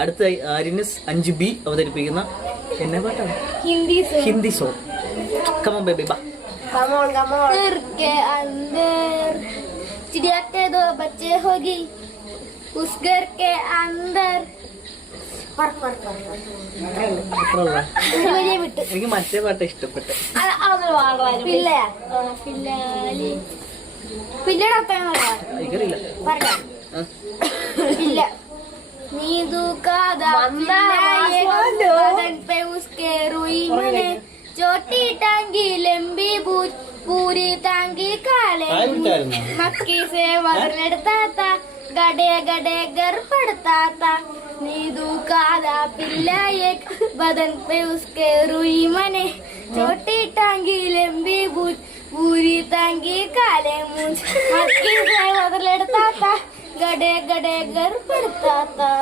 അടുത്ത ആര്യനസ് 5B അവതരിപ്പിക്കുന്ന എന്നെ പാട്ടാണ് ഹിന്ദി സോങ്. കമോൺ ബേബി ബാ. घर के अंदर चिड़िया के 2 बच्चे होगी उस घर के अंदर. എനിക്ക് മറ്റേ പാട്ട് ഇഷ്ടപ്പെട്ടെ. पिल्ला नींदू का बदन पे उसके रुई मने चोटी टांगी लंबी बूझ पूरी टांगी काले मक्की से वजन था गडे गडे घर पड़ता था. नींदू का पिल्ला एक बदन पे उसके रुई मने चोटी टांगी लंबी बूझ पूरी टांगी काले मूंछ मक्की से वजन था गडे गडे घर पड़ता था.